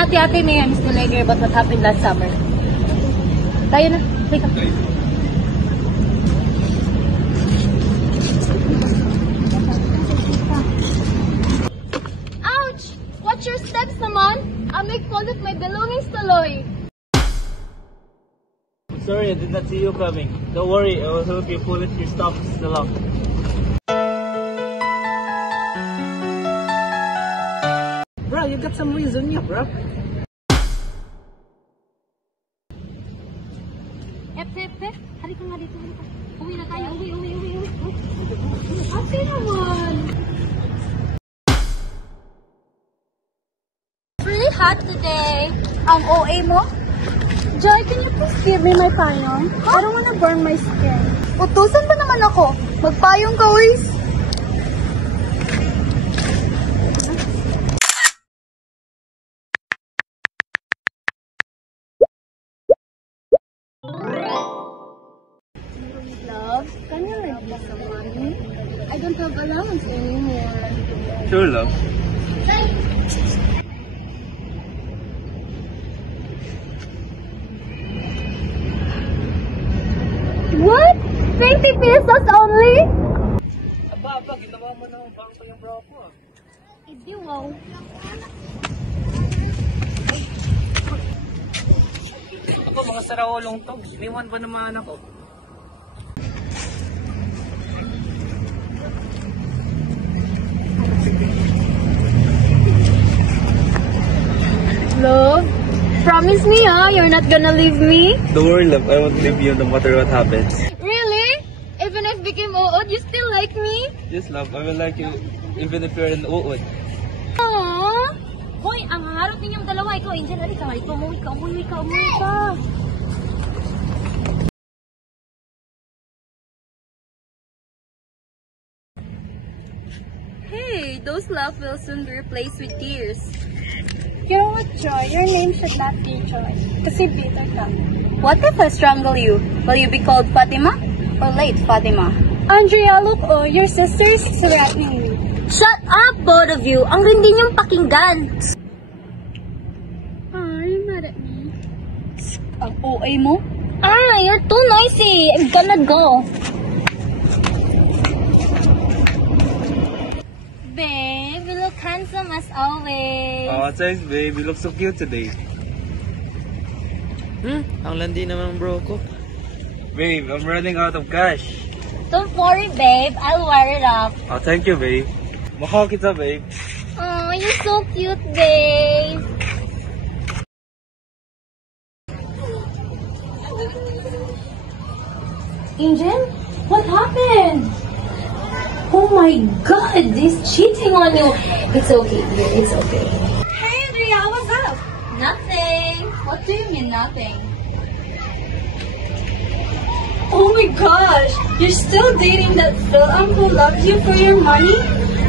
ate-ate na yan, Mr. Lager, about what happened last summer. Tayo na. Wake up. Ouch! Watch your steps naman. I'll make fun of my belongings, Taloy. Sorry, I did not see you coming. Don't worry, I will help you pull it your stuff along. Bro, you got some reason, yeah, bro. Hep. Hari ka nga dito. Uwi na tayo. Uwi. Ate naman. It's really hot today. Ang OA mo? Joy, can you please give me my payong? I don't wanna burn my skin. Utusan ba naman ako? Magpayong ka, Uys. Love, can you lend me some money? I don't have allowance anymore. Sure, love. What? 20 pesos only? Aba, ginawa mo naman parang pa yung bro ko ah. Hindi, wow. Aba, mga saraolong to. Iniwan ba naman ako? Love, promise me you're not gonna leave me? Don't worry, love. I won't leave you no matter what happens. Really? Even if I became ood, you still like me? Yes, love. I will like you even if you're an uod. Aww. Hoy, ang hangarap ninyong dalawa. Ikaw, Angel, halika. Umuwi ka. Hey, those laughs will soon be replaced with tears. You know what, Joy? Your name should not be Joy. Kasi bitter ka. What if I strangle you? Will you be called Fatima? Or late Fatima? Andrea, look, your sister is threatening me. Shut up, both of you! Ang hindi niyong pakinggan! Are you mad at me? Ang OA mo? You're too noisy! I'm gonna go! Babe, you look handsome as always. Oh, thanks, babe. You look so cute today. Ang landi naman bro ko. Babe, I'm running out of cash. Don't worry, babe. I'll wire it up. Oh, thank you, babe. Mahal kita, babe. Oh, you're so cute, babe. Angel, what happened? Oh my God, he's cheating on you. It's okay, dear. It's okay. Hey, Andrea, what's up? Nothing. What do you mean, nothing? Oh my gosh, you're still dating that Phil who loves you for your money?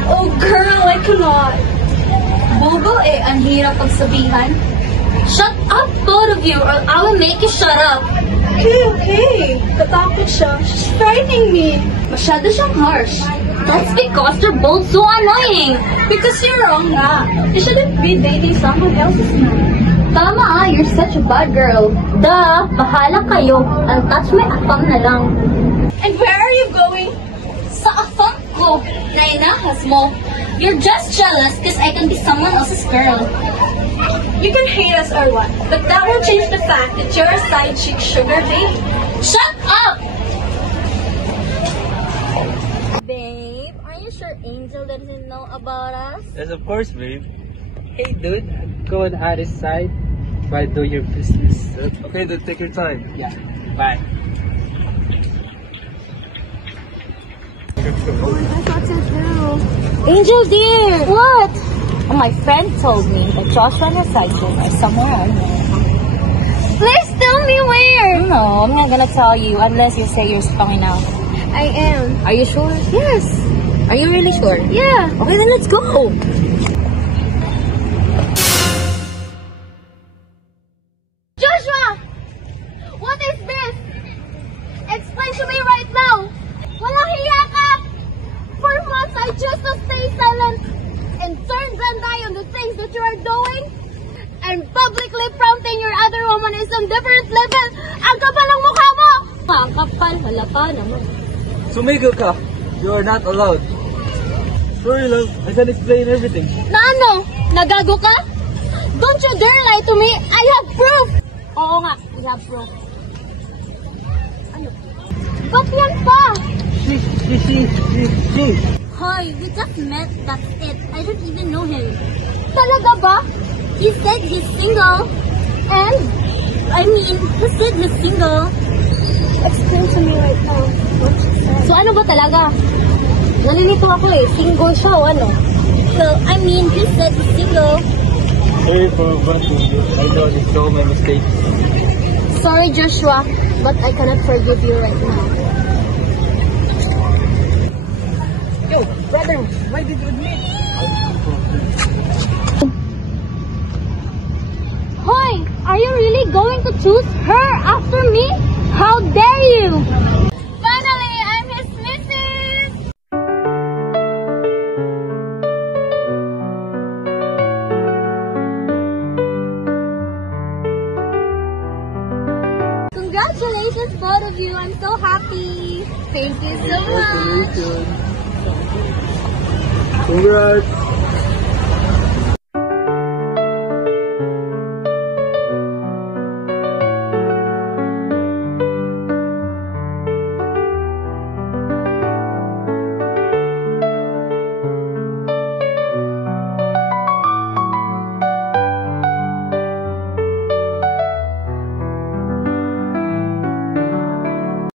Oh girl, I cannot. Bobo ang hirap pagsabihan. Shut up, both of you, or I will make you shut up. Okay. Katakot siya. She's frightening me. Masyado siyang harsh. That's because they're both so annoying. Because you're wrong nga. You shouldn't be dating someone else's man. Tama you're such a bad girl. Duh, bahala kayo. I'll touch my afam na lang. And where are you going? Sa afam ko, na inahas mo. You're just jealous because I can be someone else's girl. You can hate us or what, but that won't change the fact that you're a side chick sugar babe. Shut up! Babe, are you sure Angel doesn't know about us? Yes, of course, babe. Hey, dude. Go on Addis side. Try do your business. Okay, dude. Take your time. Yeah. Bye. Oh my gosh, what's that now? Angel, dear! What? Oh, my friend told me that Joshua and his sidekick are somewhere around here. Please tell me where! No, I'm not gonna tell you unless you say you're strong enough. I am. Are you sure? Yes. Are you really sure? Yeah. Okay, then let's go. Joshua! What is this? Explain to me right now. Walang hiya ka! For months, I chose to stay silent and turn blind eye on the things that you are doing. And publicly flaunting your other woman is on different level. Ang kapal ng mukha mo! Ang kapal, halata naman. Sumigil ka. You are not allowed. Sorry, love. I can explain everything. Na ano? Nagago ka? Don't you dare lie to me! I have proof! Oo nga, we have proof. Ano? Ba't yan pa? She. Hoy, we just met, that's it. I don't even know him. Talaga ba? He said he's single. And, he said he's single. Explain to me right now what you said. So ano ba talaga? Nalilito ako eh. Single siya o ano? Well, he said he's single. Sorry for bumping you. I know it's all my mistakes. Sorry, Joshua, but I cannot forgive you right now. Yo, brother, why did you admit? Hoy, are you really going to choose her after me? How dare you! Finally, I'm his missus! Congratulations, both of you. I'm so happy. Thank you so much. Congrats.